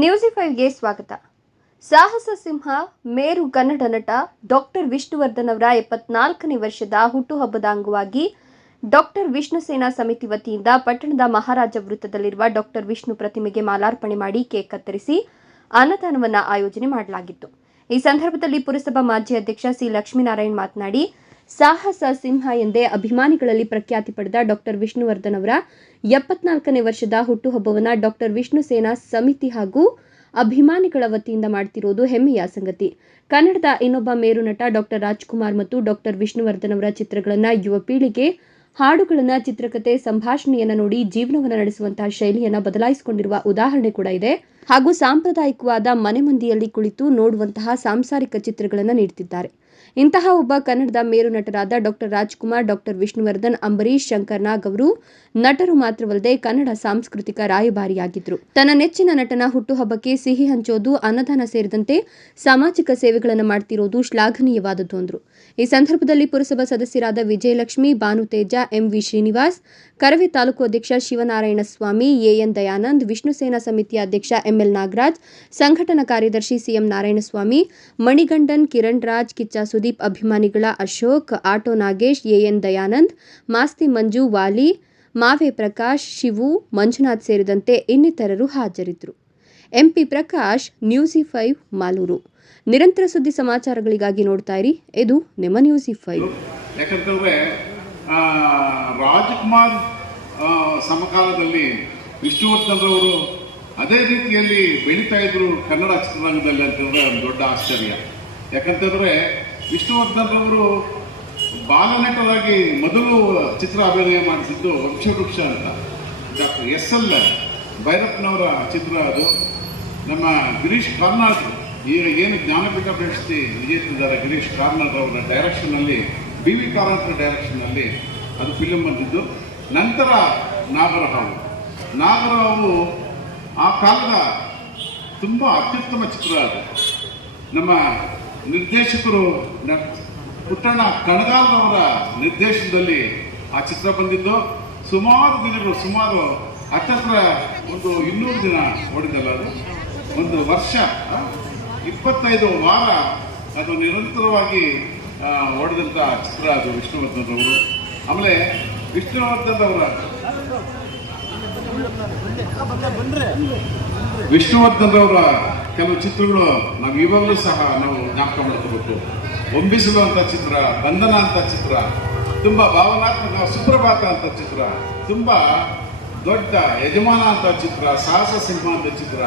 News ಫೈವ್ಗೆ ಸ್ವಾಗತ. ಸಾಹಸ ಸಿಂಹ, ಮೇರು ಕನ್ನಡ ನಟ ಡಾಕ್ಟರ್ ವಿಷ್ಣುವರ್ಧನ್ ಅವರ ಎಪ್ಪತ್ನಾಲ್ಕನೇ ವರ್ಷದ ಹುಟ್ಟುಹಬ್ಬದ ಅಂಗವಾಗಿ ಡಾಕ್ಟರ್ ವಿಷ್ಣು ಸೇನಾ ಸಮಿತಿ ವತಿಯಿಂದ ಪಟ್ಟಣದ ಮಹಾರಾಜ ವೃತ್ತದಲ್ಲಿರುವ ಡಾಕ್ಟರ್ ವಿಷ್ಣು ಪ್ರತಿಮೆಗೆ ಮಾಲಾರ್ಪಣೆ ಮಾಡಿ ಕೇಕ್ ಕತ್ತರಿಸಿ ಅನ್ನದಾನವನ್ನು ಆಯೋಜನೆ ಮಾಡಲಾಗಿತ್ತು. ಈ ಸಂದರ್ಭದಲ್ಲಿ ಪುರಸಭಾ ಮಾಜಿ ಅಧ್ಯಕ್ಷ ಸಿ. ಲಕ್ಷ್ಮೀನಾರಾಯಣ್ ಮಾತನಾಡಿ ಸಾಹಸ ಸಿಂಹ ಎಂದೇ ಅಭಿಮಾನಿಗಳಲ್ಲಿ ಪ್ರಖ್ಯಾತಿ ಪಡೆದ ಡಾಕ್ಟರ್ ವಿಷ್ಣುವರ್ಧನ್ ಅವರ ಎಪ್ಪತ್ನಾಲ್ಕನೇ ವರ್ಷದ ಹುಟ್ಟುಹಬ್ಬವನ್ನು ಡಾಕ್ಟರ್ ವಿಷ್ಣು ಸೇನಾ ಸಮಿತಿ ಹಾಗೂ ಅಭಿಮಾನಿಗಳ ವತಿಯಿಂದ ಮಾಡ್ತಿರೋದು ಹೆಮ್ಮೆಯ ಸಂಗತಿ. ಕನ್ನಡದ ಇನ್ನೊಬ್ಬ ಮೇರು ನಟ ಡಾಕ್ಟರ್ ರಾಜ್ಕುಮಾರ್ ಮತ್ತು ಡಾಕ್ಟರ್ ವಿಷ್ಣುವರ್ಧನ್ ಅವರ ಚಿತ್ರಗಳನ್ನು ಯುವ ಪೀಳಿಗೆ ಹಾಡುಗಳನ್ನು ಚಿತ್ರಕಥೆ ಸಂಭಾಷಣೆಯನ್ನು ನೋಡಿ ಜೀವನವನ್ನು ನಡೆಸುವಂತಹ ಶೈಲಿಯನ್ನು ಬದಲಾಯಿಸಿಕೊಂಡಿರುವ ಉದಾಹರಣೆ ಕೂಡ ಇದೆ. ಹಾಗೂ ಸಾಂಪ್ರದಾಯಿಕವಾದ ಮನೆ ಮಂದಿಯಲ್ಲಿ ಕುಳಿತು ನೋಡುವಂತಹ ಸಾಂಸಾರಿಕ ಚಿತ್ರಗಳನ್ನು ನೀಡುತ್ತಿದ್ದಾರೆ ಇಂತಹ ಒಬ್ಬ ಕನ್ನಡದ ಮೇರು ನಟರಾದ ಡಾಕ್ಟರ್ ರಾಜ್ಕುಮಾರ್, ಡಾಕ್ಟರ್ ವಿಷ್ಣುವರ್ಧನ್ ಅಂಬರೀಶ್ ಶಂಕರ್ ನಾಗ್ ಅವರು ನಟರು ಮಾತ್ರವಲ್ಲದೆ ಕನ್ನಡ ಸಾಂಸ್ಕೃತಿಕ ರಾಯಭಾರಿಯಾಗಿದ್ದರು ತನ್ನ ನೆಚ್ಚಿನ ನಟನ ಹುಟ್ಟುಹಬ್ಬಕ್ಕೆ ಸಿಹಿ ಹಂಚೋದು, ಅನ್ನದಾನ ಸೇರಿದಂತೆ ಸಾಮಾಜಿಕ ಸೇವೆಗಳನ್ನು ಮಾಡ್ತಿರೋದು ಶ್ಲಾಘನೀಯವಾದದ್ದು ಅಂದ್ರು. ಈ ಸಂದರ್ಭದಲ್ಲಿ ಪುರಸಭಾ ಸದಸ್ಯರಾದ ವಿಜಯಲಕ್ಷ್ಮಿ ಭಾನುತೇಜ ಎಂವಿ ಶ್ರೀನಿವಾಸ್, ಕರವೆ ತಾಲೂಕು ಅಧ್ಯಕ್ಷ ಶಿವನಾರಾಯಣ ಸ್ವಾಮಿ ಎಎನ್ ದಯಾನಂದ್, ವಿಷ್ಣು ಸೇನಾ ಸಮಿತಿಯ ಅಧ್ಯಕ್ಷ ಎಂಎಲ್ ನಾಗರಾಜ್, ಸಂಘಟನಾ ಕಾರ್ಯದರ್ಶಿ ಸಿಎಂ ನಾರಾಯಣಸ್ವಾಮಿ, ಮಣಿಗಂಡನ್, ಕಿರಣ್ ರಾಜ್, ಕಿಚ್ಚ ಸುದೀಪ್ ಅಭಿಮಾನಿಗಳ ಅಶೋಕ್, ಆಟೋ ನಾಗೇಶ್, ಎಎನ್ ದಯಾನಂದ್, ಮಾಸ್ತಿ ಮಂಜು, ವಾಲಿ, ಮಾವೆ ಪ್ರಕಾಶ್, ಶಿವು, ಮಂಜುನಾಥ್ ಸೇರಿದಂತೆ ಇನ್ನಿತರರು ಹಾಜರಿದ್ದರು. MP Prakash, news five, Malur. ನಿರಂತರ ಸುದ್ದಿ ಸಮಾಚಾರಗಳಿಗಾಗಿ ನೋಡ್ತಾ ಇರಿ. ಇದು ನಿಮ್ಮ ನ್ಯೂಸಿ ಫೈವ್. ಯಾಕಂತಂದ್ರೆ ರಾಜ್ಕುಮಾರ್ ಸಮಕಾಲದಲ್ಲಿ ವಿಷ್ಣುವರ್ಧನ್ರವರು ಅದೇ ರೀತಿಯಲ್ಲಿ ಬೆಳೀತಾ ಇದ್ರು ಕನ್ನಡ ಚಿತ್ರರಂಗದಲ್ಲಿ ಅಂತಂದ್ರೆ ಒಂದು ದೊಡ್ಡ ಆಶ್ಚರ್ಯ. ಯಾಕಂತಂದ್ರೆ ವಿಷ್ಣುವರ್ಧನ್ ಅವರು ಮೊದಲು ಚಿತ್ರ ಅಭಿನಯ ಮಾಡಿಸಿದ್ದು ವಂಶವೃಕ್ಷ ಅಂತ. ಡಾಕ್ಟರ್ ಎಸ್ ಎಲ್ ಭೈರಪ್ಪನವರ ಚಿತ್ರ ಅದು. ನಮ್ಮ ಗಿರೀಶ್ ಕಾರ್ನಾಡ್ ಈಗ ಏನು ಜ್ಞಾನಪೀಠ ಪ್ರಶಸ್ತಿ ವಿಜೇತಿದ್ದಾರೆ ಗಿರೀಶ್ ಕಾರ್ನಾಡ್ ಅವರ ಡೈರೆಕ್ಷನ್ನಲ್ಲಿ ಬಿ ವಿ ಕಾರಂತರ ಡೈರೆಕ್ಷನ್ನಲ್ಲಿ ಅದು ಫಿಲಮ್ ಬಂದಿದ್ದು. ನಂತರ ನಾಗರಹಾವು. ನಾಗರಹಾವು ಆ ಕಾಲದ ತುಂಬ ಅತ್ಯುತ್ತಮ ಚಿತ್ರ ಅದು. ನಮ್ಮ ನಿರ್ದೇಶಕರು ಪುಟ್ಟಣ್ಣ ಕಣಗಾಲ್ರವರ ನಿರ್ದೇಶನದಲ್ಲಿ ಆ ಚಿತ್ರ ಬಂದಿದ್ದು. ಸುಮಾರು ದಿನಗಳು, ಸುಮಾರು ಹತ್ತತ್ರ ಒಂದು ಇನ್ನೂರು ದಿನ ಓಡಿದಲ್ಲ ಅದು? ಒಂದು ವರ್ಷ ಇಪ್ಪತ್ತೈದು ವಾರ ಅದು ನಿರಂತರವಾಗಿ ಓಡಿದಂಥ ಚಿತ್ರ ಅದು ವಿಷ್ಣುವರ್ಧನ್ ಅವರು ಆಮೇಲೆ ವಿಷ್ಣುವರ್ಧನ್ ಅವರ ಕೆಲವು ಚಿತ್ರಗಳು ನಾವು ಇವಾಗಲೂ ಸಹ ನಾವು ಜ್ಞಾಪಕ ಮಾಡ್ಕೋಬೇಕು. ಒಂಬಿಸಲು ಅಂತ ಚಿತ್ರ, ಬಂಧನ ಅಂತ ಚಿತ್ರ, ತುಂಬ ಭಾವನಾತ್ಮಕ, ಸುಪ್ರಭಾತ ಅಂತ ಚಿತ್ರ, ತುಂಬ ದೊಡ್ಡ ಯಜಮಾನ ಅಂತ ಚಿತ್ರ, ಸಾಹಸ ಸಿಂಹ ಅಂತ ಚಿತ್ರ.